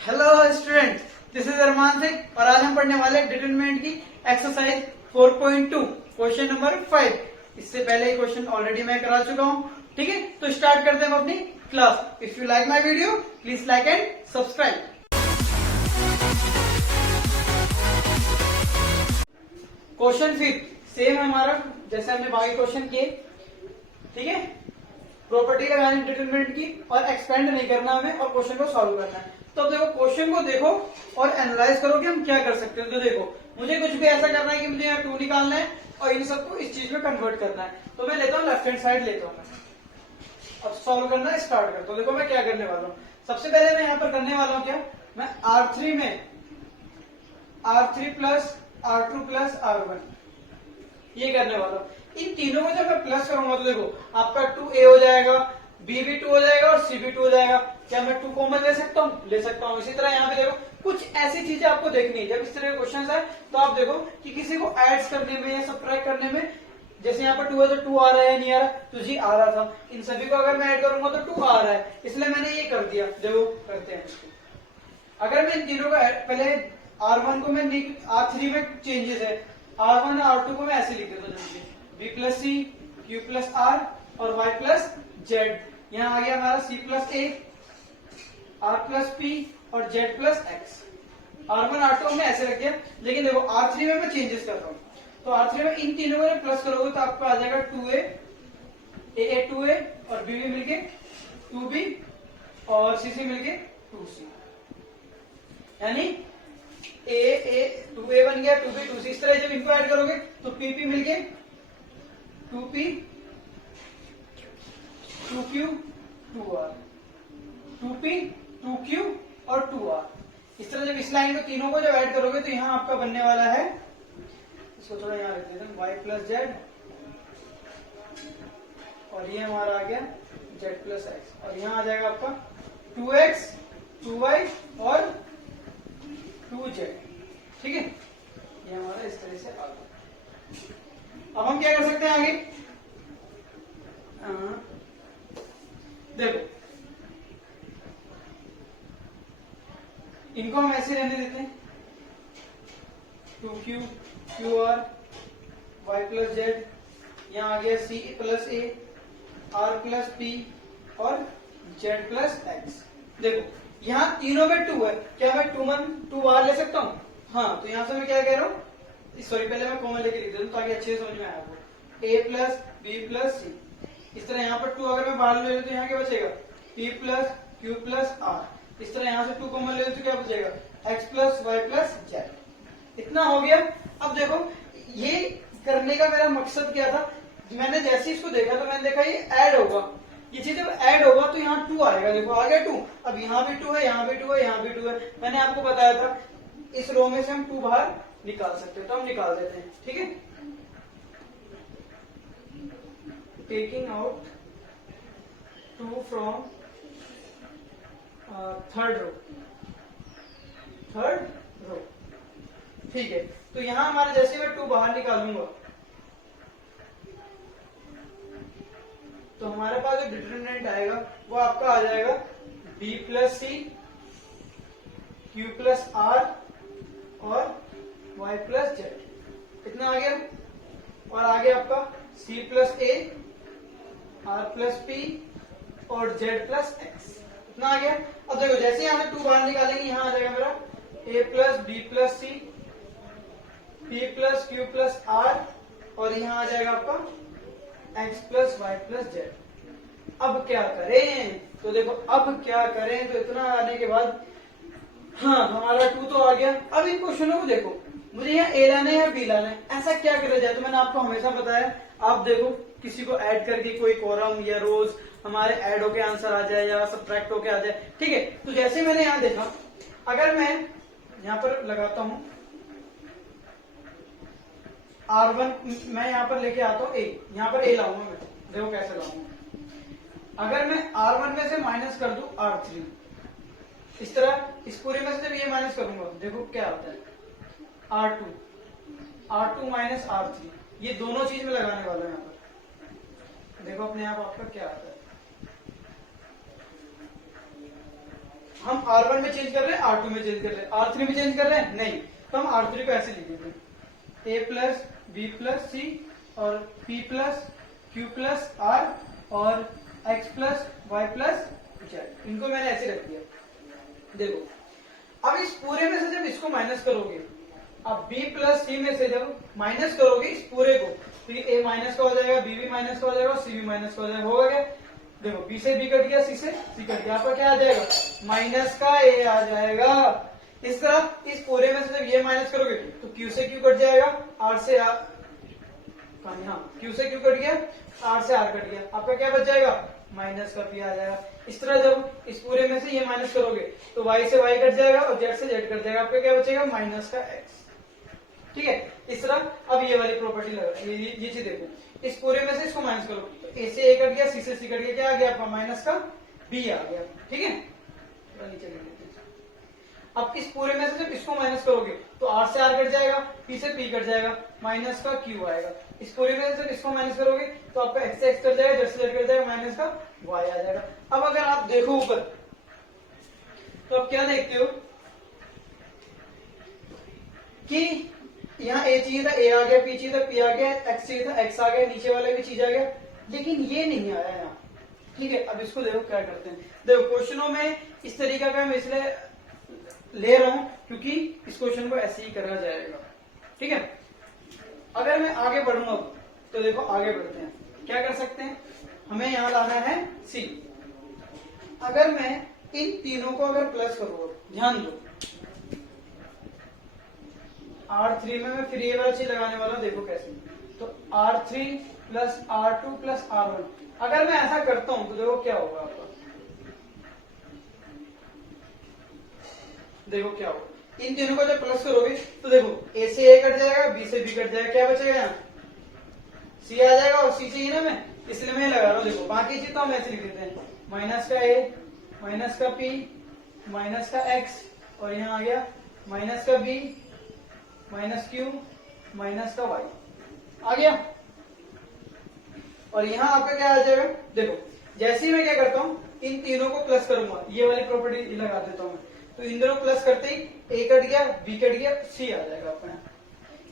Hello student, this is अरमान सिंह और आज हम पढ़ने वाले डिटरमिनेंट की एक्सरसाइज 4.2 क्वेश्चन नंबर 5। इससे पहले क्वेश्चन ऑलरेडी मैं करा चुका हूँ। ठीक है, तो स्टार्ट करते हैं हम अपनी class. If you like my video please like and subscribe. Question 5 same है हमारा जैसे हमने बाकी क्वेश्चन किए। ठीक है, प्रॉपर्टी लगानी डिटरमिनेंट की और एक्सपेंड नहीं करना हमें और क्वेश्चन को सॉल्व करना है। तो देखो क्वेश्चन को देखो और एनालाइज करो कि हम क्या कर सकते हैं। तो देखो मुझे कुछ भी ऐसा करना है कि मुझे यहाँ 2 निकालना है और इन सबको इस चीज में कन्वर्ट करना है। तो मैं लेता हूँ लेफ्ट हैंड साइड लेता हूँ मैं। अब सॉल्व करना स्टार्ट कर। तो देखो मैं क्या करने वाला हूँ। सबसे पहले मैं यहाँ पर करने वाला हूँ क्या, मैं R3 में R3 plus R2 plus R1 ये करने वाला हूँ। इन तीनों में जब मैं प्लस करूंगा तो देखो आपका 2A हो जाएगा, B भी 2 हो जाएगा और C भी 2 हो जाएगा। क्या मैं 2 कॉमन ले सकता हूँ? ले सकता हूँ। इसी तरह यहाँ पे देखो कुछ ऐसी चीजें आपको देखनी है। जब इस तरह के क्वेश्चन है तो आप देखो कि किसी को एड्स करने में या सब्ट्रैक्ट करने में, जैसे यहाँ पर 2 है तो 2 आ रहा है, नहीं आ रहा तो जी आ रहा था। इन सभी को अगर मैं ऐड करूंगा तो 2 आ रहा है, इसलिए मैंने ये कर दिया। देखो करते हैं। अगर मैं इन तीनों का पहले R1 को मैं R3 में चेंजेस है, R1 और R2 को मैं ऐसे लिख देता हूँ, B प्लस सी, Q प्लस R और Y प्लस Z। यहाँ आ गया हमारा C plus A, R plus P और Z plus X। R1 R2 हमने ऐसे रख दिया, लेकिन देखो R3 में मैं चेंजेस करता हूँ। तो R3 में इन तीनों में प्लस करोगे तो आपको आ जाएगा 2A, AA 2A और B मिलके 2B और C मिलके 2C। यानी A 2A बन गया, 2B 2C। इस तरह जब इनको ऐड करोगे तो PP मिलके 2P 2Q 2R, 2P 2Q और 2R। इस तरह जब इस लाइन को तीनों को जब ऐड करोगे तो यहाँ आपका बनने वाला है, इसको थोड़ा यहाँ रख देते हैं, Y प्लस Z और ये हमारा आ गया Z प्लस X और यहाँ आ जाएगा आपका 2X 2Y और 2Z। ठीक है, ये हमारा इस तरह से आ गया। अब हम क्या कर सकते हैं आगे, देखो इनको हम ऐसे रहने देते हैं, 2Q QR Y plus Z, यहाँ आ गया C plus A R plus P और Z प्लस X। देखो यहाँ तीनों में 2 है, क्या मैं 2 बार ले सकता हूँ? हाँ, तो यहाँ से मैं क्या कह रहा हूँ, सॉरी पहले मैं कॉमन लेके लिख देता हूँ ताकि अच्छे से समझ में आए आपको। A plus B plus C, इस तरह यहाँ पर 2 अगर मैं बाहर ले लूँ तो यहाँ क्या बचेगा, P plus Q plus R। इस तरह यहाँ से 2 कॉमन ले लूँ तो क्या बचेगा, X plus Y plus Z। इतना हो गया। अब देखो ये करने का मेरा मकसद क्या था, मैंने जैसे इसको देखा तो मैंने देखा ये ऐड होगा, ये चीज जब ऐड होगा तो यहाँ 2 आएगा। देखो आ गया 2, अब यहाँ भी 2 है, यहाँ भी 2 है, यहाँ भी 2 है। मैंने आपको बताया था इस रो में से हम 2 बाहर निकाल सकते हैं, तो हम निकाल देते हैं। ठीक है, taking out 2 from third row. ठीक है, तो यहां हमारे जैसे मैं 2 बाहर निकालूंगा तो हमारे पास जो डिटरमिनेंट आएगा वो आपका आ जाएगा B प्लस सी, Q प्लस R और Y प्लस Z। कितना आ गया, और आगे आपका C plus A R plus P और Z प्लस X। इतना आ गया। अब देखो जैसे यहाँ से 2 बाहर निकालेंगे, यहाँ आ जाएगा मेरा A plus B plus C P plus Q plus R और यहाँ आ जाएगा आपका X plus Y plus Z। अब क्या करें, तो देखो अब क्या करें, तो इतना आने के बाद हाँ हमारा 2 तो आ गया। अब इन क्वेश्चनों को देखो, मुझे यहाँ A लाना है या B लाना है, ऐसा क्या करा जाए। तो मैंने आपको हमेशा बताया, आप देखो किसी को ऐड करके कोई कॉलम या रोज हमारे ऐड होके आंसर आ जाए या सब्ट्रैक्ट होके आ जाए। ठीक है, तो जैसे मैंने यहाँ देखा, अगर मैं यहाँ पर लगाता हूं R1, मैं यहाँ पर लेके आता हूँ A, यहाँ पर A लाऊंगा मैं। देखो कैसे लाऊंगा, अगर मैं R1 में से माइनस कर दूं R3, इस तरह इस पूरे में से जब ये माइनस करूंगा देखो क्या होता है, R2 माइनस R3, ये दोनों चीज में लगाने वाला है यहाँ पर। देखो अपने आप आपका क्या आता है, हम R1 में चेंज कर रहे हैं, R2 में चेंज कर रहे हैं, R3 में चेंज कर रहे हैं नहीं, तो हम R3 को ऐसे लिख देंगे A plus B plus C और P plus Q plus R और X plus Y plus Z, इनको मैंने ऐसे रख दिया। देखो अब इस पूरे में से जब इसको माइनस करोगे, अब B प्लस C में से जब माइनस करोगे इस पूरे को, तो ये A माइनस का हो जाएगा, B भी माइनस का हो जाएगा और C भी माइनस का हो जाएगा। होगा क्या? देखो B से B कट गया, C से C कट गया, आपका क्या आ जाएगा? माइनस का A आ जाएगा। इस तरह इस पूरे में से जब ये माइनस करोगे तो Q से Q कट जाएगा, R से R, हाँ Q से Q कट गया, R से R कट गया, आपका क्या बच जाएगा? माइनस का P आ जाएगा। इस तरह जब इस पूरे में से ये माइनस करोगे तो Y से Y कट जाएगा और Z से Z कट जाएगा, आपका क्या बचेगा? माइनस का X। ठीक है, इस तरह अब ये वाली प्रॉपर्टी लगा, ये चीज देखो, इस पूरे में से इसको माइनस करो तो A से A कट गया, C से C कट गया, क्या आ गया आपका? माइनस का B आ गया। ठीक है, नीचे लिख देते हैं। अब इस पूरे में से जब इसको माइनस करोगे तो R से R कट जाएगा, P से P कट जाएगा, माइनस का Q आएगा। इस पूरे में से जब इसको माइनस करोगे तो आपका X से X कट जाएगा, Z से Z कट जाएगा, माइनस का Y आ जाएगा। अब अगर आप देखो ऊपर तो आप क्या देखते हो कि यहाँ A चाहिए था, A आ गया, P चाहिए था, P आ गया, X चाहिए था, X आ गया, नीचे वाला भी चीज आ गया, लेकिन ये नहीं आया यहाँ। ठीक है, अब इसको देखो क्या करते हैं। देखो क्वेश्चनों में इस तरीका का मैं इसलिए ले रहा हूं क्योंकि इस क्वेश्चन को ऐसे ही करा जाएगा। ठीक है, अगर मैं आगे बढ़ूंगा तो देखो आगे बढ़ते हैं, क्या कर सकते हैं, हमें यहां लाना है C। अगर मैं इन तीनों को अगर प्लस करूंगा, ध्यान दो R3 में मैं फिर ये वाला चीज लगाने वाला हूं, देखो कैसे, तो R3 plus R2 plus R1, अगर मैं ऐसा करता हूं तो देखो क्या होगा आपका, देखो क्या होगा, इन तीनों को जब प्लस करोगे तो देखो A से A कट जाएगा, B से B कट जाएगा, क्या बचेगा यहाँ? C आ जाएगा, और C चाहिए ना मैं, इसलिए मैं लगा रहा हूं। देखो बाकी चीज तो हम ऐसे लिख देते हैं, माइनस का A, माइनस का P, माइनस का X, और यहाँ आ गया माइनस का B, माइनस Q, माइनस का Y आ गया। और यहाँ आपका क्या आ जाएगा? देखो जैसे ही मैं क्या करता हूँ, इन तीनों को प्लस करूंगा, ये वाली प्रॉपर्टी लगा देता हूँ, तो इन दोनों प्लस करते ही A कट गया, B कट गया, C आ जाएगा अपना।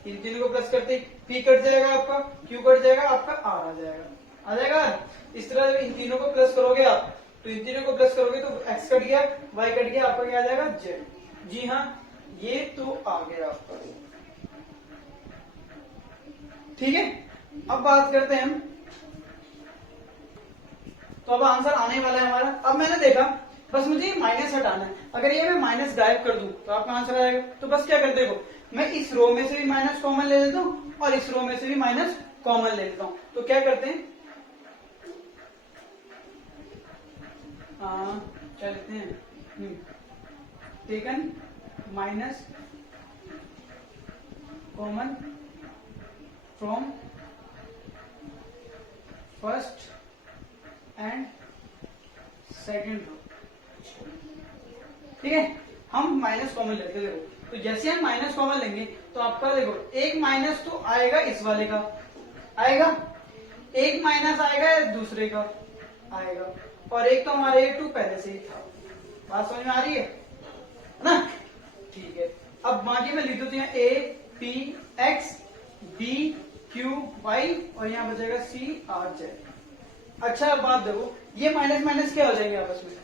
इन तीनों को प्लस करते ही P कट जाएगा आपका, Q कट जाएगा, आपका R आ जाएगा, आ जाएगा। इस तरह जब इन तीनों को प्लस करोगे आप, तो इन तीनों को प्लस करोगे तो X कट गया, Y कट गया, आपका क्या आ जाएगा? Z। जी हाँ, ये तो आ गया आपका। ठीक है, अब बात करते हैं हम, तो अब आंसर आने वाला है हमारा। अब मैंने देखा बस मुझे माइनस हटाना है, अगर ये मैं माइनस गायब कर दूं तो आपका आंसर आएगा। तो बस क्या कर, देखो मैं इस रो में से भी माइनस कॉमन ले लेता हूं और इस रो में से भी माइनस कॉमन ले लेता हूं। तो क्या करते हैं, क्या लेते हैं, taken minus common from first and second row. ठीक है, हम माइनस कॉमन लेते हैं। देखो तो जैसे हम माइनस कॉमन लेंगे तो आपका देखो एक माइनस तो आएगा, इस वाले का आएगा, एक माइनस आएगा दूसरे का आएगा, और एक तो हमारे A2 पहले से ही था। बात समझ में आ रही है ना? ठीक है, अब बाकी मैं लिख देती हूँ A P X B Q Y और यहाँ बचेगा C R Z। अच्छा बात देखो, ये माइनस माइनस क्या हो जाएंगे आपस में?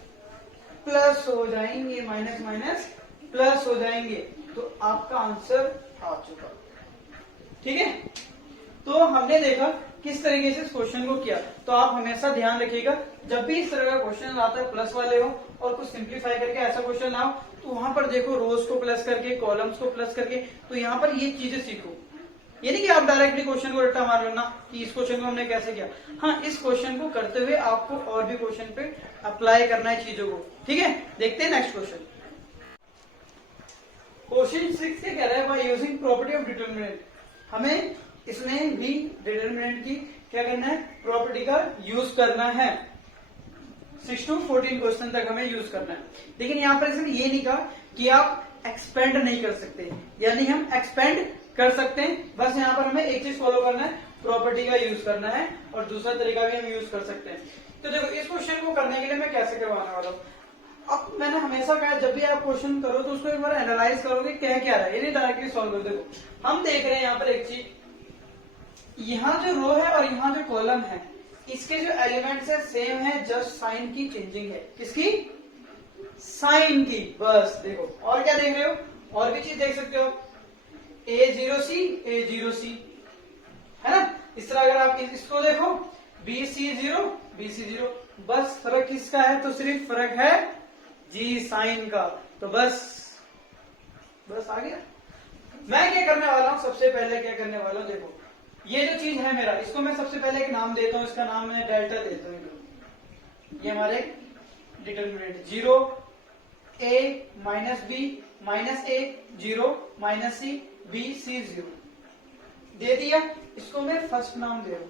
प्लस हो जाएंगे, माइनस माइनस प्लस हो जाएंगे, तो आपका आंसर आ चुका। ठीक है, तो हमने देखा किस तरीके से इस क्वेश्चन को किया। तो आप हमेशा ध्यान रखिएगा, जब भी इस तरह का क्वेश्चन आता है प्लस वाले हो और कुछ सिंप्लीफाई करके ऐसा क्वेश्चन लाओ, तो वहां पर देखो रोज को प्लस करके, कॉलम्स को प्लस करके, तो यहाँ पर ये चीजें सीखो। ये नहीं कि आप डायरेक्टली क्वेश्चन को रट्टा मार लेना कि इस क्वेश्चन को हमने कैसे किया। हाँ, इस क्वेश्चन को करते हुए आपको और भी क्वेश्चन पे अप्लाई करना है चीजों को। ठीक है, देखते हैं नेक्स्ट क्वेश्चन। क्वेश्चन 6 क्या कह रहा है, by using property of determinant. हमें इसमें भी डिटरमिनेंट की क्या करना है, प्रॉपर्टी का यूज करना है। 6 to 14 क्वेश्चन तक हमें यूज करना है। लेकिन यहाँ पर इसमें ये नहीं कहा कि आप एक्सपेंड नहीं कर सकते, यानी हम एक्सपेंड कर सकते हैं, बस यहाँ पर हमें एक चीज फॉलो करना है, प्रॉपर्टी का यूज करना है, और दूसरा तरीका भी हम यूज कर सकते हैं। तो देखो इस क्वेश्चन को करने के लिए मैं कैसे करवाने वाला हूँ। अब मैंने हमेशा कहा जब भी आप क्वेश्चन करो तो उसको एक बार एनालाइज करोगे क्या क्या रहा है, ये नहीं डायरेक्टली सॉल्व कर। देखो हम देख रहे हैं यहाँ पर एक चीज, यहाँ जो रो है और यहाँ जो कॉलम है, इसके जो एलिमेंट्स है सेम है, जस्ट साइन की चेंजिंग है। किसकी? साइन की। बस देखो, और क्या देख रहे हो, और भी चीज देख सकते हो, A0C A0C है ना। इस तरह अगर आप इसको देखो BC0 BC0, बस फर्क किसका है, तो सिर्फ फर्क है जी साइन का। तो बस आ गया। मैं क्या करने वाला हूं, सबसे पहले क्या करने वाला हूं, देखो ये जो चीज है मेरा, इसको मैं सबसे पहले एक नाम देता हूं, इसका नाम मैं डेल्टा देता हूं। ये हमारे determinant 0 A minus B minus A 0 minus C B C 0 दे दिया। इसको मैं फर्स्ट नाम दे रहा हूं,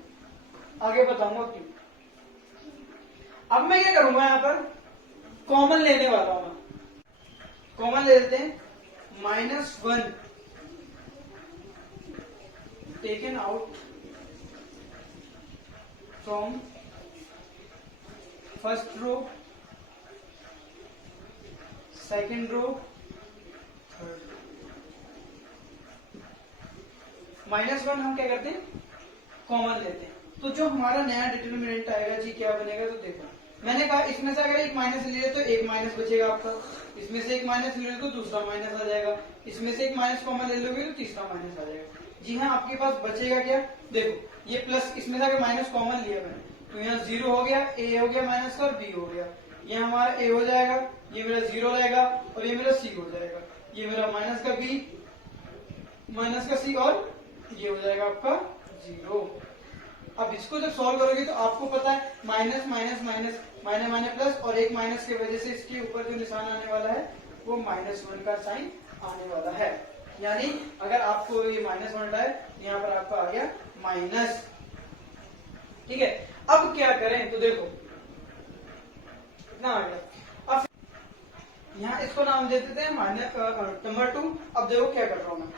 आगे बताऊंगा क्यों। अब मैं क्या करूंगा, यहां पर कॉमन लेने वाला हूं मैं। कॉमन ले लेते हैं, -1 taken out from first row, second row, third. -1 हम क्या करते हैं, कॉमन लेते हैं। तो जो हमारा नया डिटरमिनेंट आएगा जी क्या बनेगा, तो देखो मैंने कहा इसमें से अगर एक माइनस ले तो एक माइनस बचेगा आपका, इसमें से एक माइनस ले तो दूसरा माइनस आ जाएगा, इसमें से एक माइनस कॉमन ले लोगे तो तीसरा माइनस आ जाएगा। जी हाँ, आपके पास बचेगा क्या, देखो ये प्लस, इसमें से अगर माइनस कॉमन लिया मैंने तो यहाँ 0 हो गया, A हो गया माइनस का और B हो गया। ये हमारा A हो जाएगा, ये मेरा 0 रहेगा और ये मेरा C हो जाएगा। ये मेरा माइनस का B माइनस का C और ये हो जाएगा आपका 0। अब इसको जब सॉल्व करोगे तो आपको पता है minus minus minus minus minus plus, और एक माइनस की वजह से इसके ऊपर जो निशान आने वाला है वो -1 का साइन आने वाला है। यानी अगर आपको ये -1 आए, यहाँ पर आपका आ गया माइनस। ठीक है, अब क्या करें, तो देखो कितना आ गया। अब यहाँ इसको नाम दे देते हैं नंबर 2। अब देखो क्या कर रहा हूं मैं,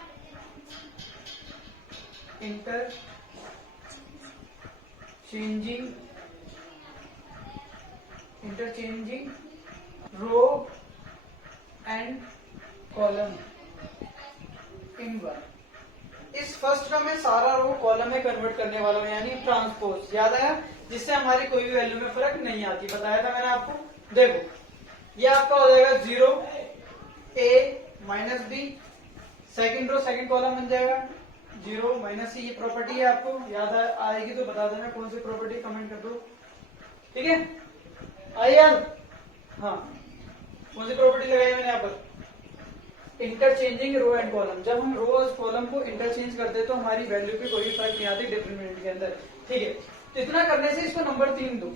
interchanging row and column in one। इस फर्स्ट का मैं सारा रो कॉलम में कन्वर्ट करने वाला हूं, यानी ट्रांसपोज। याद आया, जिससे हमारी कोई भी वैल्यू में फर्क नहीं आती, बताया था मैंने आपको। देखो ये आपका हो जाएगा 0 A minus B, second row second column बन जाएगा 0 माइनस C। ये प्रॉपर्टी है, आपको याद आएगी तो बता देना कौन सी प्रॉपर्टी, कमेंट कर दो। ठीक है, आई यार, हाँ कौन सी प्रॉपर्टी लगाई मैंने यहाँ पर, इंटरचेंजिंग रो एंड कॉलम। जब हम रो और कॉलम को इंटरचेंज करते हैं तो हमारी वैल्यू पे कोई फर्क नहीं आती डिटरमिनेंट के अंदर। ठीक है, तो इतना करने से इसको नंबर 3 दो।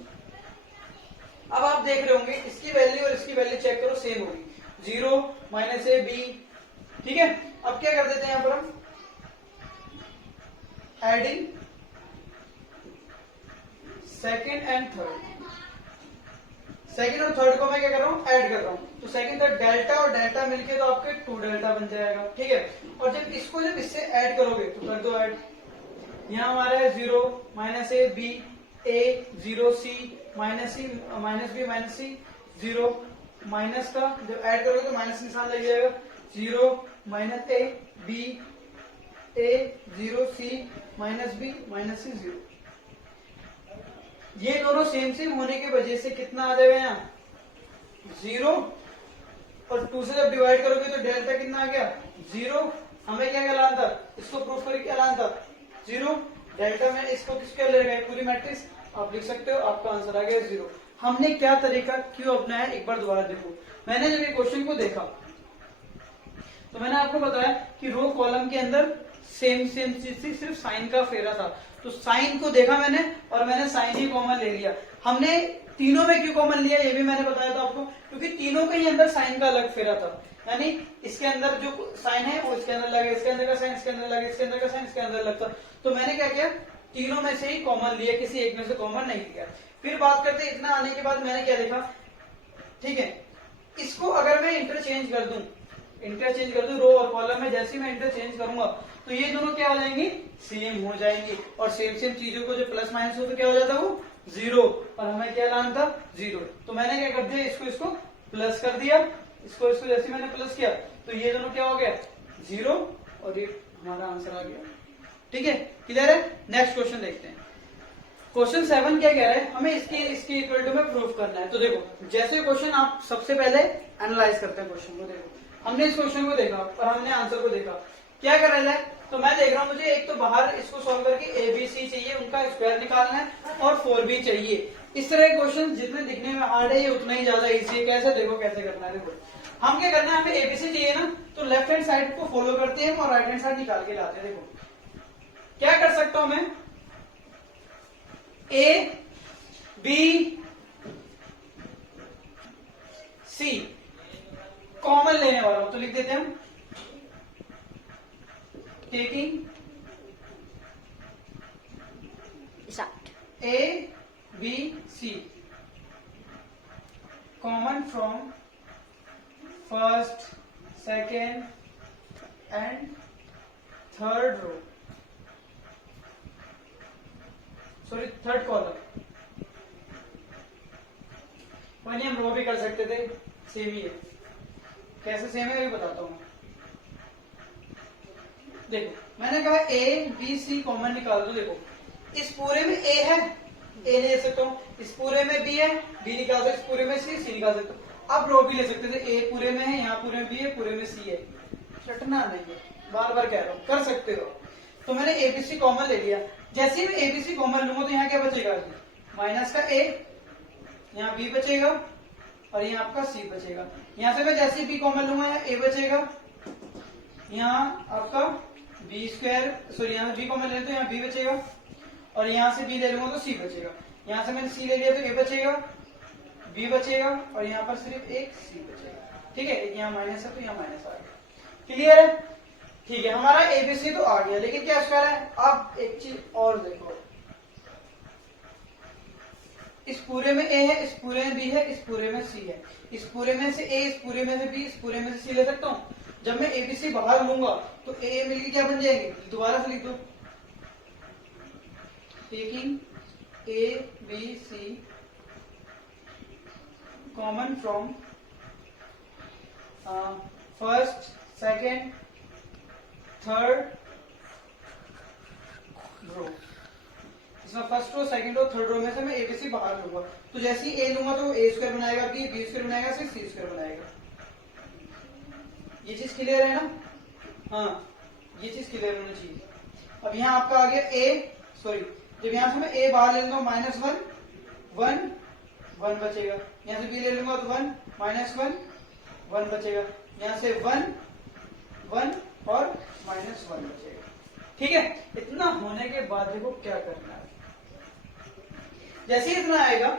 अब आप देख रहे होंगे इसकी वैल्यू और इसकी वैल्यू चेक करो, सेम होगी 0 माइनस A B। ठीक है, अब क्या कर देते हैं यहाँ पर हम, adding second and third. Second और थर्ड को मैं क्या कर रहा हूँ, ऐड कर रहा हूँ। तो सेकेंड थर्ड डेल्टा और डेल्टा मिलके तो आपके 2 डेल्टा बन जाएगा। ठीक है, और जब इससे ऐड करोगे तो कर दो ऐड। यहाँ हमारा है 0 minus A B A 0 C minus B minus C 0 minus का जब ऐड करोगे तो माइनस निशान लग जाएगा, 0 minus A B A 0 C minus B minus C 0। ये दोनों सेम होने की वजह से कितना आ जाएगा, यहाँ 0 और 2 से जब डिवाइड करोगे तो डेल्टा कितना आ गया 0। हमें क्या लाना था, इसको प्रूफ करके क्या लाना था 0। डेल्टा में इसको किसके ले गए, पूरी मैट्रिक्स आप लिख सकते हो, आपका आंसर आ गया 0। हमने क्या तरीका क्यों अपनाया, एक बार दोबारा देखो। मैंने जब ये क्वेश्चन को देखा तो मैंने आपको बताया कि रो कॉलम के अंदर सेम चीज थी, सिर्फ साइन का फेरा था। तो साइन को देखा मैंने और मैंने साइन ही कॉमन ले लिया। हमने तीनों में क्यों कॉमन लिया ये भी मैंने बताया था आपको, क्योंकि तीनों के ही अंदर साइन का अलग फेरा था। यानी इसके अंदर जो साइन है वो इसके अंदर लगे, इसके अंदर का साइन इसके अंदर लगे, इसके अंदर का साइन इसके अंदर लगता। तो मैंने क्या किया, तीनों में से ही कॉमन लिया, किसी एक में से कॉमन नहीं लिया। फिर बात करते इतना आने के बाद मैंने क्या देखा, ठीक है इसको अगर मैं इंटरचेंज कर दूं रो और कॉलम में, जैसे ही मैं इंटरचेंज करूंगा तो ये दोनों क्या हो जाएंगी, सेम हो जाएंगी। और सेम चीजों को जो प्लस माइनस हो तो क्या हो जाता है वो 0, और हमें क्या लाना था 0। तो मैंने क्या कर दिया, इसको प्लस कर दिया, इसको इसको जैसे मैंने प्लस किया तो ये दोनों क्या हो गया 0 और ये हमारा आंसर आ गया। ठीक है, क्लियर है। नेक्स्ट क्वेश्चन देखते हैं। क्वेश्चन 7 क्या कह रहा है, हमें इसके इक्वल टू में प्रूफ करना है। तो देखो जैसे क्वेश्चन आप सबसे पहले एनालाइज करते हैं क्वेश्चन को। देखो हमने इस क्वेश्चन को देखा और हमने आंसर को देखा, क्या कर रहा है। तो मैं देख रहा हूं मुझे एक तो बाहर इसको सॉल्व करके ABC चाहिए, उनका स्क्वायर निकालना है और 4B चाहिए। इस तरह के क्वेश्चन जितने दिखने में हार्ड है ये उतना ही ज्यादा इजी है। कैसे देखो कैसे करना है। देखो हम क्या करना है, हमें ABC चाहिए ना, तो लेफ्ट हैंड साइड को फॉलो करते हैं और राइट हैंड साइड निकाल के लाते हैं। देखो क्या कर सकता हूं मैं, ABC कॉमन लेने वाला हूं, तो लिख देते हैं हम taking ABC common from first, second and third row, sorry third column. वही हम रो भी कर सकते थे, सेम ही है। कैसे सेम है अभी बताता हूं। देखो मैंने कहा ABC कॉमन निकाल दो। देखो इस पूरे में A है, A ले सकता हूं, इस पूरे में B है, B निकाल सकते, इस पूरे में C निकाल सकता हूं। अब रो भी ले सकते थे, A पूरे में है, यहाँ पूरे में B है, पूरे में C है। रटना नहीं है, बार बार कह रहा हूं, कर सकते हो। तो मैंने ABC कॉमन ले लिया। जैसे ही मैं ABC कॉमन लूंगा तो यहाँ क्या बचेगा, माइनस का A, यहाँ B बचेगा और यहाँ आपका C बचेगा। यहाँ से मैं जैसे B कॉमन लूंगा यहाँ A बचेगा, यहाँ आपका B स्क्वायर, सॉरी यहाँ B कॉमन ले तो यहाँ B बचेगा और यहाँ से B ले लूंगा तो C बचेगा। यहाँ से मैंने C ले लिया तो A बचेगा, B बचेगा और यहाँ पर सिर्फ एक C बचेगा। ठीक है, यहाँ माइनस है तो यहाँ माइनस आ गया। क्लियर है। ठीक है, हमारा ABC तो आ गया, लेकिन क्या स्क्वायर है। अब एक चीज और देखो, इस पूरे में A है, इस पूरे में B है, इस पूरे में C है। इस पूरे में से A, इस पूरे में से B, इस पूरे में से C ले सकता हूँ। जब मैं ABC बाहर लूंगा तो A मिलकर क्या बन जाएंगे, दोबारा से लिख दो, taking ABC common from first, second, third row. इसमें first row, second row, third row में से मैं ABC बाहर लूंगा। तो जैसे ही A लूंगा तो वो A स्क्वायर बनाएगा, B स्क्वायर बनाएगा, C स्क्वायर बनाएगा। ये चीज क्लियर है ना। हाँ, ये चीज क्लियर होनी चाहिए। अब यहाँ आपका आ गया A, सॉरी जब यहाँ से मैं A बाहर ले लूंगा -1 1 1 बचेगा। यहाँ से B ले लूंगा तो 1 -1 1 बचेगा। यहाँ से 1 1 और -1 बचेगा। ठीक है, इतना होने के बाद देखो क्या करना है। जैसे ही इतना आएगा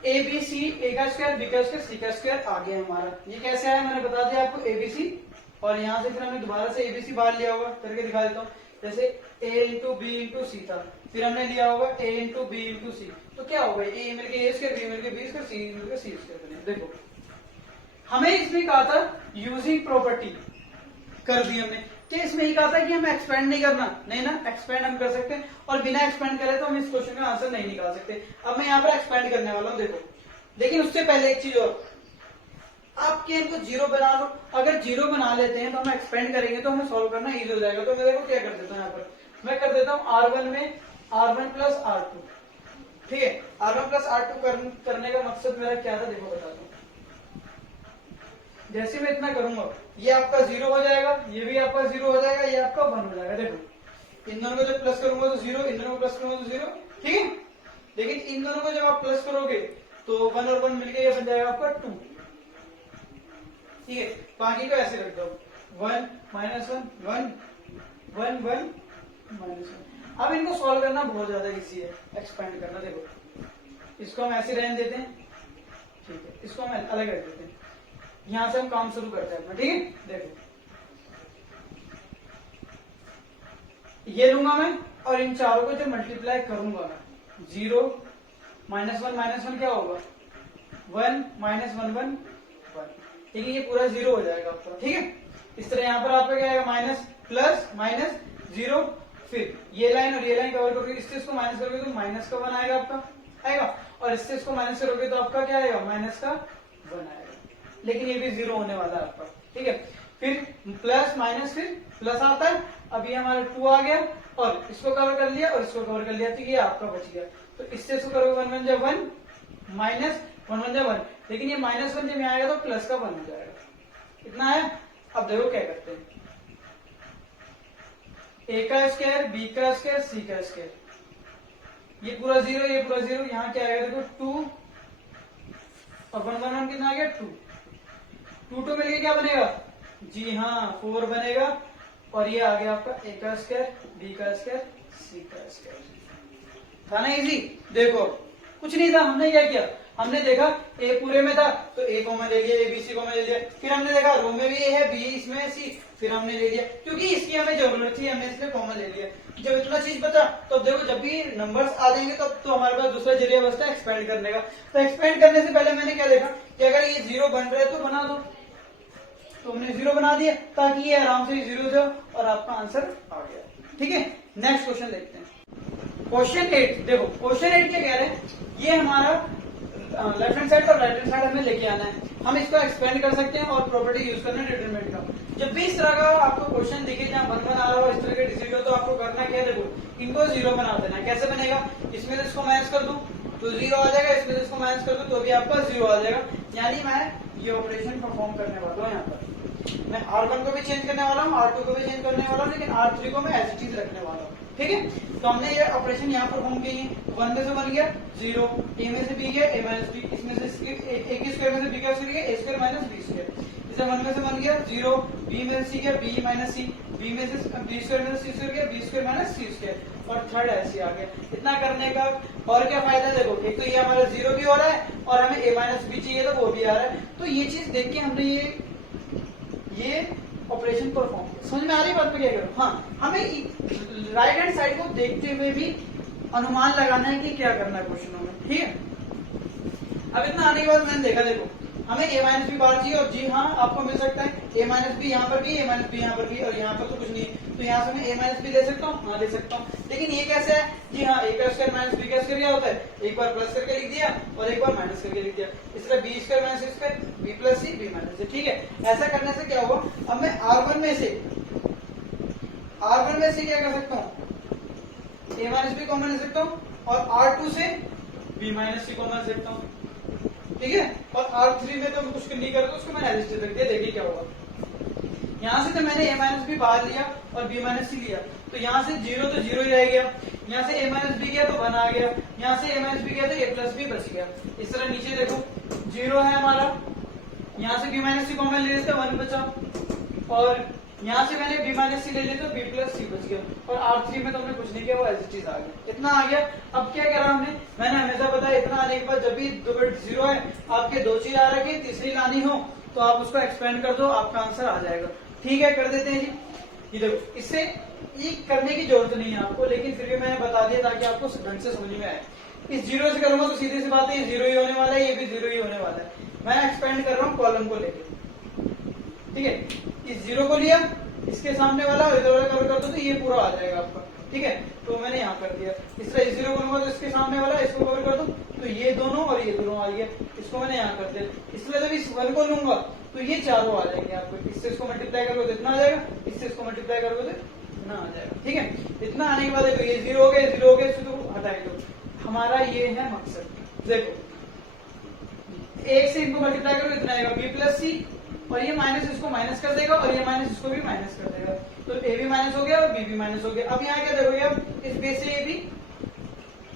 ABC, A का स्क्वायर, B का स्क्वायर, C का स्क्वायर आ गया हमारा। ये कैसे आया मैंने बता दिया आपको, ABC और यहाँ से फिर हमने दोबारा से ABC बाहर लिया होगा, करके दिखा देता हूँ। जैसे A into B into C था, फिर हमने लिया होगा A into B into C, तो क्या होगा, A मिलके A स्क्वायर, B मिलके B स्क्वायर, C मिलके C स्क्वायर बने। देखो हमें इसमें कहा था यूजिंग प्रॉपर्टी, कर दी हमने। क्या इसमें ही कहा था कि हमें एक्सपेंड नहीं करना, नहीं ना, एक्सपेंड हम कर सकते हैं और बिना एक्सपेंड करे तो हम इस क्वेश्चन का आंसर नहीं निकाल सकते। अब मैं यहाँ पर एक्सपेंड करने वाला हूँ। देखो लेकिन उससे पहले एक चीज और, आपके इनको 0 बना लो। अगर 0 बना लेते हैं तो हम एक्सपेंड करेंगे तो हमें सॉल्व करना इजी हो जाएगा। तो मैं देखो क्या कर देता हूँ, यहाँ पर मैं कर देता हूँ R1 में R1 प्लस R2। ठीक है, R1 प्लस R2 करने का मकसद मेरा क्या था, देखो बताता हूँ। जैसे मैं इतना करूंगा ये आपका 0 हो जाएगा, ये भी आपका 0 हो जाएगा, ये आपका 1 हो जाएगा। देखो इन दोनों को जब प्लस करूंगा तो 0, इन दोनों को प्लस करूंगा तो 0। ठीक है, लेकिन इन दोनों को जब आप प्लस करोगे तो 1 और 1 मिलकर ये बन जाएगा आपका 2। ठीक है, बाकी को ऐसे रख दो, 1 -1 1 1 1 -1। अब इनको सॉल्व करना बहुत ज्यादा इजी है, एक्सपेंड करना। देखो इसको हम ऐसे रहने देते हैं, ठीक है, इसको हम अलग रख देते हैं। यहां से हम काम शुरू करते हैं अपना। ठीक है, देखो ये लूंगा मैं और इन चारों को जब मल्टीप्लाई करूंगा मैं, 0 -1 क्या होगा, 1 -1 1 1। ठीक है, ये पूरा 0 हो जाएगा आपका। ठीक है, इस तरह यहाँ पर आपका क्या आएगा, माइनस प्लस माइनस 0, फिर ये लाइन और ये लाइन कवर करोगे, इससे इसको माइनस करोगे तो माइनस का 1 आएगा आपका, आएगा, और इससे इसको माइनस करोगे तो आपका क्या आएगा, माइनस का 1 आएगा, लेकिन ये भी 0 होने वाला है आपका। ठीक है, फिर प्लस माइनस फिर प्लस आता है। अब ये हमारा 2 आ गया और इसको कवर कर लिया और इसको कवर कर लिया, तो ये आपका बच गया। तो इससे इसको करोगे 1 1 जा 1 माइनस 1 1 जा 1, लेकिन ये -1 जब यहाँ आएगा तो प्लस का 1 हो जाएगा। इतना है। अब देखो क्या करते हैं, a का स्क्वायर, b का स्क्वायर, c का स्क्वायर, ये पूरा 0, ये पूरा 0, यहाँ क्या आएगा देखो 2 और 1 1 1 कितना आ गया 2, 2 2 मिलके क्या बनेगा, जी हाँ 4 बनेगा। और ये आ गया आपका a का स्क्वायर, b का स्क्वायर, c का स्क्वायर। था ना इजी। देखो कुछ नहीं था, हमने क्या किया, हमने देखा a पूरे में था तो a को मैं ले लिया, a b c को मैं ले लिया, फिर हमने देखा रो में भी a है, b इसमें है, c, फिर हमने ले लिया क्योंकि इसकी हमें जरूरत थी, हमने इसलिए कॉमन ले लिया। जब इतना चीज बचा तो देखो जब भी नंबर्स आ जाएंगे तो हमारे पास दूसरा जरिया बचता है एक्सपेंड करने का। तो एक्सपेंड करने से पहले मैंने क्या देखा कि अगर ये 0 बन रहा है तो बना दो, तो हमने 0 बना दिया ताकि ये आराम से 0 जाओ और आपका आंसर आ गया। ठीक है, नेक्स्ट क्वेश्चन देखते हैं। क्वेश्चन 8 देखो, क्वेश्चन 8 क्या कह रहे हैं, ये हमारा लेफ्ट हैंड साइड और राइट हैंड साइड हमें लेके आना है, हम इसको एक्सपेंड कर सकते हैं और प्रॉपर्टी यूज करना है डिटरमिनेंट का। जब भी इस तरह का आपको क्वेश्चन दिखे जहां 1 1 आ रहा हो, इस तरह के डिजिट हो, तो आपको करना क्या है, देखो इनको 0 बना देना है। कैसे बनेगा, इसमें से इसको माइनस कर दूं तो 0 आ जाएगा, इसमें से इसको माइनस कर दूं तो भी आपका 0 आ जाएगा। यानी मैं ये ऑपरेशन परफॉर्म करने वाला हूँ। यहाँ पर मैं R1 को भी चेंज करने वाला हूँ, R2 को भी चेंज करने वाला हूँ, लेकिन R3 को मैं ऐसी चीज रखने वाला हूँ। ठीक है, तो हमने ये ऑपरेशन यहाँ परफॉर्म किए हैं। 1 में से बन गया 0, a में से b गया a माइनस b, इसमें से a की स्क्वायर में से b का स्क्वायर गया a square minus b square. इसे 1 में से बन गया 0, b में से c गया b माइनस c, b में से b स्क्वायर में से c स्क्वायर गया b square minus c square, और थर्ड ऐसे आ गया। इतना करने का और क्या फायदा, देखो एक तो ये हमारा 0 भी हो रहा है और हमें a माइनस b चाहिए तो वो भी आ रहा है। तो ये चीज देख के हमने ये ऑपरेशन परफॉर्म किया। समझ में आ रही बात पे क्या करो। हाँ, हमें राइट हैंड साइड को देखते हुए भी अनुमान लगाना है कि क्या करना है क्वेश्चनों में। ठीक है, अब इतना आने के बाद मैंने देखा, देखो हमें a माइनस बी बार चाहिए और जी हाँ आपको मिल सकता है a माइनस बी यहाँ पर भी, a माइनस बी यहाँ पर भी, और यहाँ पर तो कुछ नहीं है, तो यहाँ से मैं a माइनस बी दे सकता हूँ, हाँ दे सकता हूँ। लेकिन ये कैसे है, जी हाँ a का स्क्वायर माइनस b का स्क्वायर क्या होता है, एक बार प्लस करके लिख दिया और एक बार माइनस करके लिख दिया, इसलिए b square minus c square b plus c b minus c। ठीक है, ऐसा करने से क्या होगा, अब मैं R1 में से क्या कर सकता हूँ, a माइनस बी कॉमन ले सकता हूँ और R2 से b माइनस c कॉमन ले सकता हूँ। ठीक है, और R3 में तो कुछ नहीं कर रहा, तो उसको मैंने एज रख दिया, देखिए क्या होगा। यहाँ से तो मैंने a माइनस बी बाहर लिया और b माइनस c लिया, तो यहाँ से 0 तो 0 ही रह गया, यहाँ से a माइनस बी गया तो 1 आ गया, यहाँ से a माइनस बी गया तो a प्लस बी बच गया। इस तरह नीचे देखो 0 है हमारा, यहाँ से b माइनस सी कॉमन ले लेते 1 बचा, और यहाँ से मैंने b माइनस सी ले लिया तो b प्लस सी बच गया, और R3 में तो हमने कुछ नहीं किया, वो ऐसी चीज आ गई। इतना आ गया। अब क्या करा हमने, मैंने हमेशा बताया इतना आने के बाद जब भी 2 बिट 0 है, आपके 2 चीज आ रखी, तीसरी लानी हो तो आप उसको एक्सपेंड कर दो, आपका आंसर आ जाएगा। ठीक है, कर देते हैं जी। ये देखो, इससे ये करने की जरूरत नहीं है आपको, लेकिन फिर भी मैंने बता दिया ताकि आपको ढंग से समझ में आए। इस 0 से करूंगा तो सीधी सी बात है, ये 0 ही होने वाला है, ये भी 0 ही होने वाला है। मैं एक्सपेंड कर रहा हूँ कॉलम को लेकर। ठीक है, इस 0 को लिया, इसके सामने वाला इधर वाला कवर कर दो तो ये पूरा आ जाएगा आपका। ठीक है, तो मैंने यहाँ कर दिया। इस तरह 0 करूंगा तो इसके सामने वाला इसको कवर कर दो तो ये दोनों और ये दोनों आ गया, इसको मैंने यहाँ कर दिया। इसलिए जब इस 1 को लूंगा तो ये चारों आ जाएंगे आपको, इससे इसको मल्टीप्लाई करोगे तो इतना आ जाएगा, इससे इसको मल्टीप्लाई करोगे तो इतना आ जाएगा। ठीक है, इतना आने के बाद देखो ये 0 हो गया, 0 हो गया, इसको तो हटाए दो। हमारा ये है मकसद। देखो 1 से इनको मल्टीप्लाई करोगे इतना आएगा b प्लस सी, और ये माइनस इसको माइनस कर देगा और ये माइनस इसको भी माइनस कर देगा, तो a भी माइनस हो गया और b भी माइनस हो गया। अब यहाँ क्या देखोगे, अब इस b से a भी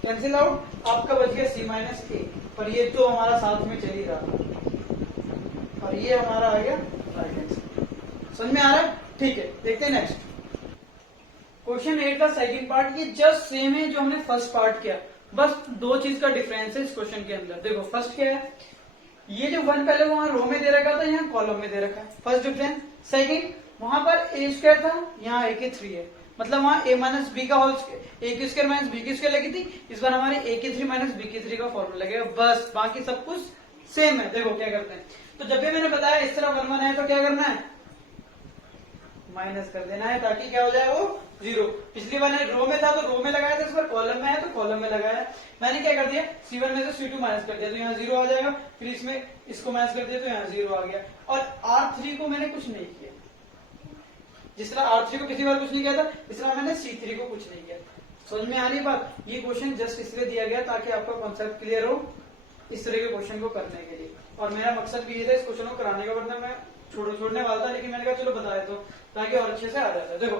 कैंसिल आउट, आपका बच गया c माइनस a, पर ये तो हमारा साथ में चल ही रहा था, और ये हमारा आ गया राइट हैंड साइड। समझ में आ रहा है। ठीक है, देखते हैं नेक्स्ट क्वेश्चन 8 का सेकंड पार्ट। ये जस्ट सेम है जो हमने फर्स्ट पार्ट किया, बस 2 चीज का डिफरेंस है इस क्वेश्चन के अंदर। देखो फर्स्ट क्या है, ये जो 1 पहले वहां रो में दे रखा था, यहाँ कॉलम में दे रखा है, फर्स्ट डिफरेंस। सेकंड, वहां पर a स्क्वायर था, यहाँ a के 3 है, मतलब वहां a माइनस बी का होल a की स्क्वायर माइनस बी की स्क्वायर लगी थी, इस बार हमारे a के 3 माइनस b के 3 का फॉर्मूला लगेगा, बस बाकी सब कुछ सेम है। देखो क्या करते हैं, तो जब भी मैंने बताया इस तरह 1 1 है तो क्या करना है, माइनस कर देना है ताकि क्या हो जाए वो 0। पिछली बार रो में था तो रो में लगाया था, इस बार कॉलम में है तो कॉलम में लगाया। मैंने क्या कर दिया, C1 में से C2 माइनस कर दिया तो यहाँ 0 आ जाएगा, फिर इसमें इसको माइनस कर दिया तो यहाँ 0 आ गया। और R3 को मैंने कुछ नहीं किया, जिस तरह R3 को पिछली बार कुछ नहीं किया था इस तरह मैंने C3 को कुछ नहीं किया। समझ में आ रही बात? ये क्वेश्चन जस्ट इसलिए दिया गया ताकि आपका कॉन्सेप्ट क्लियर हो इस तरह के क्वेश्चन को करने के लिए। और मेरा मकसद भी ये था इस क्वेश्चन को कराने का, वरना मैं छोड़ने वाला था, लेकिन मैंने कहा चलो बता देता हूँ ताकि और अच्छे से आ जाता है। देखो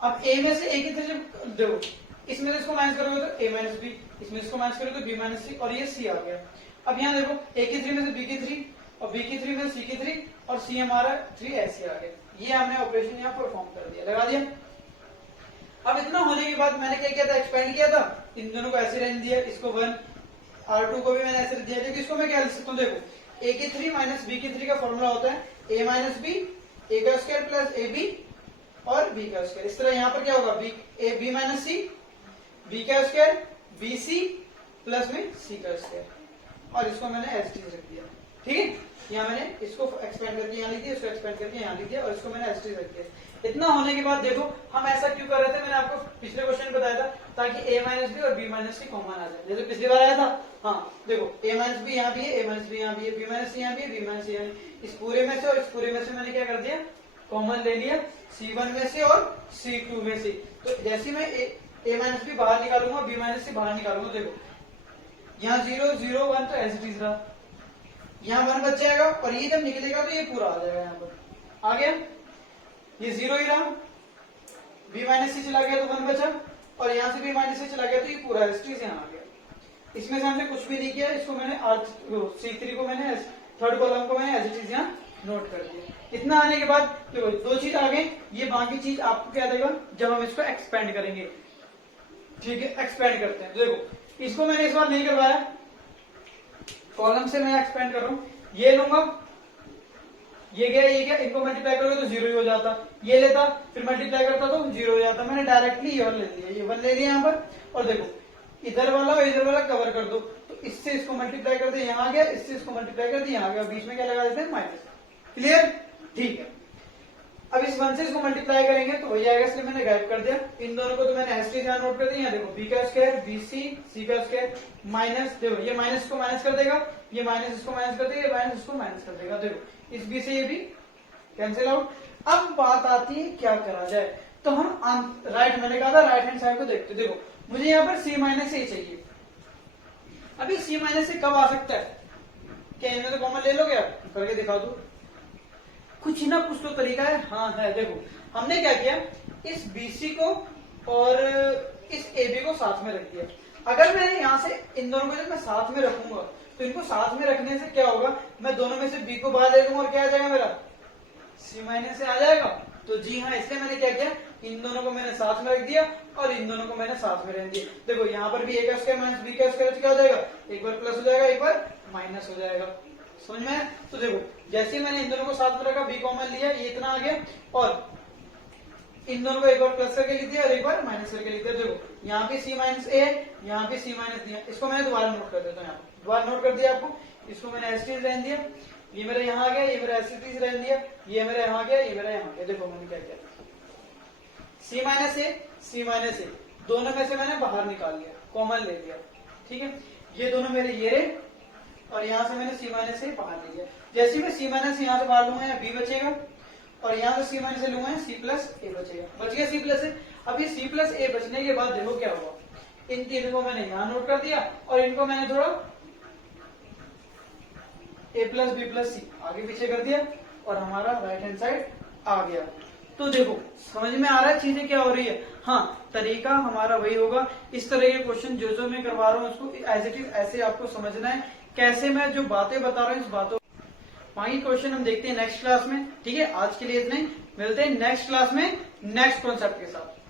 अब A में से A की तरफ देखो, इसमें से इसको माइनस करोगे तो A माइनस बी, इसमें इसको माइनस करोगे तो B माइनस सी, और ये C आ गया। अब यहाँ देखो A की 3 में से B की 3 और B की 3 में से C की 3 और C हमारा 3 ऐसे आ गया। ये हमने ऑपरेशन यहाँ परफॉर्म कर दिया, लगा दिया। अब इतना होने के बाद मैंने क्या किया था, एक्सपेंड किया था, इन दोनों को ऐसे रहने दिया, इसको 1, R2 को भी मैंने ऐसे दिया, क्योंकि इसको मैं क्या लिख सकता हूँ, देखो A की 3 माइनस B की 3 का फॉर्मूला होता है A माइनस बी, A का स्क्वायर प्लस AB और B का स्क्वायर। इस तरह यहाँ पर क्या होगा, B माइनस सी, B का स्क्वायर BC प्लस में C का स्क्वायर, और इसको मैंने एस टी रख दिया। ठीक है, यहाँ मैंने इसको एक्सपेंड करके यहाँ लिख दिया, इसको एक्सपेंड करके यहाँ लिख दिया, और इसको मैंने एस टी रख दिया। इतना होने के बाद देखो हम ऐसा क्यों कर रहे थे, मैंने आपको पिछले क्वेश्चन में बताया था ताकि A माइनस बी और B माइनस सी कॉमन आ जाए, जैसे पिछली बार आया था। हाँ देखो A माइनस बी यहाँ भी है, A माइनस बी यहाँ भी है, B माइनस सी यहाँ भी है, B माइनस सी यहाँ भी है। इस पूरे में से और इस पूरे में से मैंने क्या कर दिया, कॉमन ले लिया, C1 में से और C2 में से। तो जैसे मैं A माइनस बी बाहर निकालूंगा, B माइनस सी बाहर निकालूंगा, देखो यहाँ 0 0 1 तो ऐसे तीसरा, यहाँ 1 बच जाएगा, और ये जब निकलेगा तो ये पूरा आ जाएगा, यहाँ पर आ गया, ये 0 ही रहा, B माइनस सी चला गया तो 1 बचा, और यहाँ से B माइनस सी चला गया तो ये पूरा एस यहाँ आ गया। इसमें से हमने कुछ भी नहीं किया, इसको मैंने C3 को मैंने थर्ड कॉलम को मैंने एज इट इज यहाँ नोट कर दिया। इतना आने के बाद देखो दो चीज आ गई, ये बाकी चीज आपको क्या देगा जब हम इसको एक्सपेंड करेंगे। ठीक है, एक्सपेंड करते हैं। देखो इसको मैंने इस बार नहीं करवाया, कॉलम से मैं एक्सपेंड कर रहा हूं, ये लूंगा, ये गया, इनको मल्टीप्लाई करोगे तो 0 ही हो जाता, ये लेता फिर मल्टीप्लाई करता तो 0 हो जाता। मैंने डायरेक्टली ये 1 ले लिया, ये 1 ले लिया यहाँ पर, और देखो इधर वाला और इधर वाला कवर कर दो, तो इससे इसको मल्टीप्लाई कर दे यहाँ आ गया, इससे इसको मल्टीप्लाई कर दे यहाँ आ गया, बीच में क्या लगा देते हैं माइनस। क्लियर? ठीक है, अब इस 1 से इसको मल्टीप्लाई करेंगे तो वही आएगा, इसलिए मैंने गायब कर दिया। इन दोनों को तो मैंने एस टी यहाँ नोट कर दिया, देखो B का स्क्वायर BC, C का स्क्वायर माइनस, देखो ये माइनस को माइनस कर देगा, ये माइनस इसको माइनस कर देगा, ये माइनस इसको माइनस कर देगा, देखो इस B से ये भी कैंसिल आउट। अब बात आती है क्या करा जाए, तो हम राइट, मैंने कहा था राइट हैंड साइड को देखते। देखो मुझे यहाँ पर C माइनस ए चाहिए, अभी C माइनस ए कब आ सकता है, क्या इनमें तो कॉमन ले लोगे आप, करके दिखा दो, कुछ ना कुछ तो तरीका है। हाँ है, देखो हमने क्या किया, इस BC को और इस AB को साथ में रख दिया। अगर मैं यहाँ से इन दोनों को जब मैं साथ में रखूंगा तो इनको साथ में रखने से क्या होगा, मैं दोनों में से B को बाहर ले लूंगा और क्या आ जाएगा मेरा C माइनस से आ जाएगा। तो जी हाँ, इसलिए मैंने क्या किया, इन दोनों को मैंने साथ में रख दिया और इन दोनों को मैंने साथ में रहने दिया। देखो यहाँ पर भी A का स्क्वायर माइनस B का स्क्वायर क्या हो जाएगा, एक बार प्लस हो जाएगा, एक बार माइनस हो जाएगा। समझ में? तो देखो जैसे ही मैंने इन दोनों को साथ में रखा, B कॉमन लिया, ये इतना आ गया, और इन दोनों को एक बार प्लस करके लिख दिया और एक बार माइनस करके लिख दिया। देखो यहाँ पे C माइनस ए है, यहाँ पे C माइनस दिया, इसको मैंने दोबारा नोट कर देता हूँ, यहाँ पर दोबारा नोट कर दिया आपको, इसको मैंने एस टी रहने दिया, ये मेरा यहाँ आ गया, ये मेरा एस टी रहने दिया, ये मेरा यहाँ आ गया, ये मेरा यहाँ आ गया। देखो मैंने क्या किया, C माइनस ए दोनों में से मैंने बाहर निकाल लिया, कॉमन ले लिया। ठीक है, ये दोनों मेरे ये रहे, और यहाँ से मैंने C माइनस ए बाहर ले लिया। जैसे मैं C माइनस यहाँ से बाहर लूंगा, यहाँ B बचेगा, और यहाँ से C माइनस ए लूंगा, C प्लस ए बचेगा, बच गया C प्लस ए। अब ये C प्लस ए बचने के बाद देखो क्या हुआ, इन तीनों को मैंने यहाँ नोट कर दिया और इनको मैंने थोड़ा A plus B plus C आगे पीछे कर दिया, और हमारा राइट हैंड साइड आ गया। तो देखो समझ में आ रहा है चीजें क्या हो रही है। हाँ, तरीका हमारा वही होगा, इस तरह के क्वेश्चन जो मैं करवा रहा हूँ उसको एज इट इज ऐसे आपको समझना है, कैसे मैं जो बातें बता रहा हूँ इस बातों। बाकी क्वेश्चन हम देखते हैं नेक्स्ट क्लास में। ठीक है, आज के लिए इतना ही, मिलते हैं नेक्स्ट क्लास में नेक्स्ट कॉन्सेप्ट के साथ।